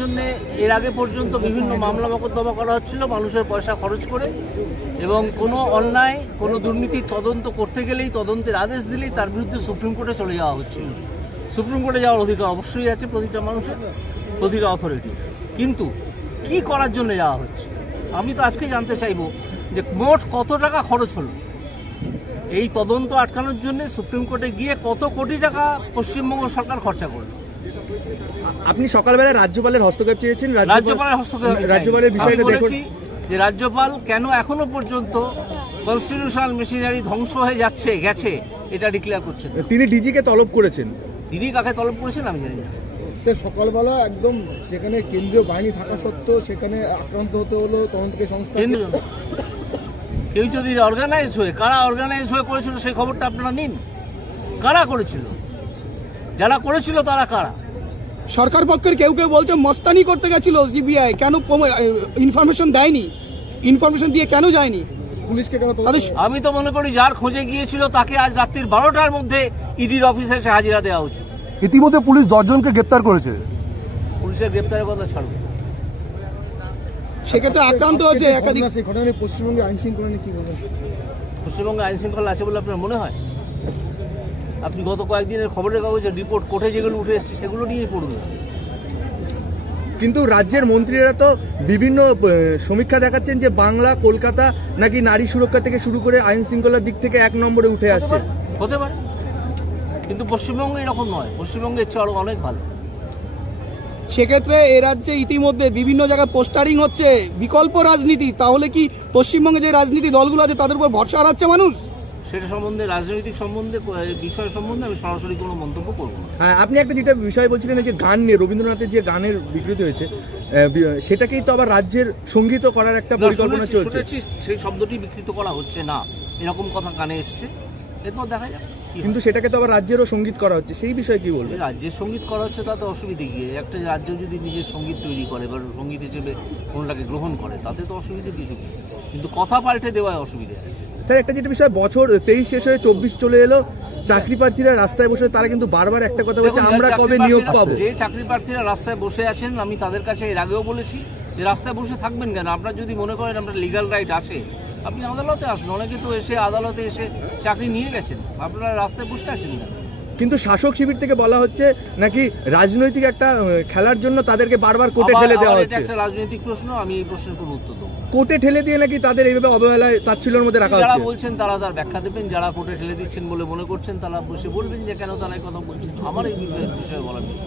জন্য এর আগে পর্যন্ত বিভিন্ন মামলা মোকদ্দমা করা হচ্ছিল মানুষের পয়সা খরচ করে, এবং কোনো অন্যায় কোনো দুর্নীতির তদন্ত করতে গেলেই, তদন্তের আদেশ দিলেই তার বিরুদ্ধে সুপ্রিম কোর্টে চলে যাওয়া হচ্ছিল। সুপ্রিম কোর্টে যাওয়ার অধিকার অবশ্যই আছে প্রতিটা মানুষের, প্রতিটা অথরিটি, কিন্তু কি করার জন্য যাওয়া হচ্ছে? আমি তো আজকে জানতে চাইব যে মোট কত টাকা খরচ হলো এই তদন্ত আটকানোর জন্য। সুপ্রিম কোর্টে গিয়ে কত কোটি টাকা পশ্চিমবঙ্গ সরকার খরচা করলো। আপনি সকালবেলা রাজ্যপালের হস্তক্ষেপ চেয়েছেন, রাজ্যপালের হস্তক্ষেপ, রাজ্যপালের বিষয়টা দেখুন যে রাজ্যপাল কেন এখনো পর্যন্ত কনস্টিটিউশনাল মেশিনারি ধ্বংস হয়ে গেছে এটা ডিক্লেয়ার করছেন। তিনি ডিজিকে তলব করেছেন। তিনি কাকে তলব করেছেন আমি জানি না। সকালবেলা একদম সেখানে কেন্দ্রীয় বাহিনী থাকা সত্ত্বেও সেখানে আক্রান্ত হতে হলো তদন্তকারী সংস্থা। কেউ যদি অর্গানাইজ হয়ে, কারা অর্গানাইজ হয়ে করেছিল সেই খবরটা আপনারা নিন। কারা করেছিল, যারা করেছিল তারা কারা? সরকার পক্ষের কেউ কেউ বলছে মস্তানি করতে গেছিল সিবিআই, কেন ইনফরমেশন দেয়নি, ইনফরমেশন দিয়ে কেন যায়নি পুলিশকে কেন? আমি তো মনে করি যার খোঁজে গিয়েছিল তাকে আজ রাত্রির 12টার মধ্যে ইডির অফিসে এসে হাজিরা দেওয়া উচিত। ইতিমধ্যে পুলিশ 10 জনকে গ্রেপ্তার করেছে। পুলিশের গ্রেপ্তারের কথা ছাড়বে, সেক্ষেত্রে আক্রান্ত হয়েছে একাধিক। সেই ঘটনায় পশ্চিমবঙ্গে আইন শৃঙ্খলা নিয়ে কি বলবেন? পশ্চিমবঙ্গে আইন শৃঙ্খলা আছে বলে আপনার মনে হয়? আপনি গত কয়েকদিনের খবরের কাগজের রিপোর্ট কোর্টে যেগুলো উঠে এসছে সেগুলো নিয়েই পড়ুন। কিন্তু রাজ্যের মন্ত্রীরা তো বিভিন্ন সমীক্ষা দেখাচ্ছেন যে বাংলা, কলকাতা নাকি নারী সুরক্ষা থেকে শুরু করে আইন শৃঙ্খলার দিক থেকে 1 নম্বরে উঠে আসছে। হতে পারে, কিন্তু পশ্চিমবঙ্গে এরকম নয়, পশ্চিমবঙ্গের চেয়ে আরো অনেক ভালো। সেক্ষেত্রে এ রাজ্যে ইতিমধ্যে বিভিন্ন জায়গায় পোস্টারিং হচ্ছে বিকল্প রাজনীতি, তাহলে কি পশ্চিমবঙ্গে যে রাজনীতি দলগুলো আছে তাদের উপর ভরসা হারাচ্ছে মানুষ? সেটা সম্বন্ধে, রাজনৈতিক সম্বন্ধে, বিষয় সম্বন্ধে আমি সরাসরি কোনো মন্তব্য করবো না। হ্যাঁ, আপনি একটা যেটা বিষয় বলছিলেন যে গান নিয়ে, রবীন্দ্রনাথের যে গানের বিকৃতি হয়েছে সেটাকেই তো আবার রাজ্যের সঙ্গীত করার একটা পরিকল্পনা চলছে। সেই শব্দটি বিকৃত করা হচ্ছে না, এরকম কথা কানে এসছে, এরপর দেখা যাক। কিন্তু সেটাকে তো আবার রাজ্যেরও সঙ্গীত করা হচ্ছে, সেই বিষয়ে কি বলবেন? রাজ্যের সঙ্গীত করা হচ্ছে তাতে অসুবিধে গিয়ে, একটা রাজ্য যদি নিজের সঙ্গীত তৈরি করে বা সঙ্গীত হিসেবে কোনটাকে গ্রহণ করে তাতে তো অসুবিধে কিছু নেই, কিন্তু কথা পাল্টে দেওয়ায় অসুবিধা আছে। স্যার, একটা যেটা বিষয়, বছর 23 শেষ হয়ে 24 চলে এলো, চাকরি প্রার্থীরা রাস্তায় বসে তারা কিন্তু বারবার একটা কথা বলছে, আমরা কবে নিয়োগ পাবো। যে চাকরি প্রার্থীরা রাস্তায় বসে আছেন আমি তাদের কাছে এর আগেও বলেছি যে রাস্তায় বসে থাকবেন কেন? আপনার যদি মনে করেন আপনার লিগ্যাল রাইট আছে আপনি আদালতে আসুন। অনেকে তো এসে আদালতে এসে চাকরি নিয়ে গেছেন, আপনারা রাস্তায় বসে আছেন কেন? কিন্তু শাসক শিবির থেকে বলা হচ্ছে নাকি রাজনৈতিক একটা খেলার জন্য তাদেরকে বারবার কোর্টে ঠেলে দেওয়া হচ্ছে। এটা একটা রাজনৈতিক প্রশ্ন, আমি এই প্রশ্নের কোনো উত্তর দেবো। কোর্টে ঠেলে দিয়ে নাকি তাদের এইভাবে অবহেলায় তাচ্ছিল্যের মধ্যে রাখা হচ্ছে। যারা বলছেন তারা তার ব্যাখ্যা দেবেন, যারা কোর্টে ঠেলে দিচ্ছেন বলে মনে করছেন তারা বসে বলবেন যে কেন তারা এই কথা বলছেন। আমার এই বিষয়ে বলার নেই।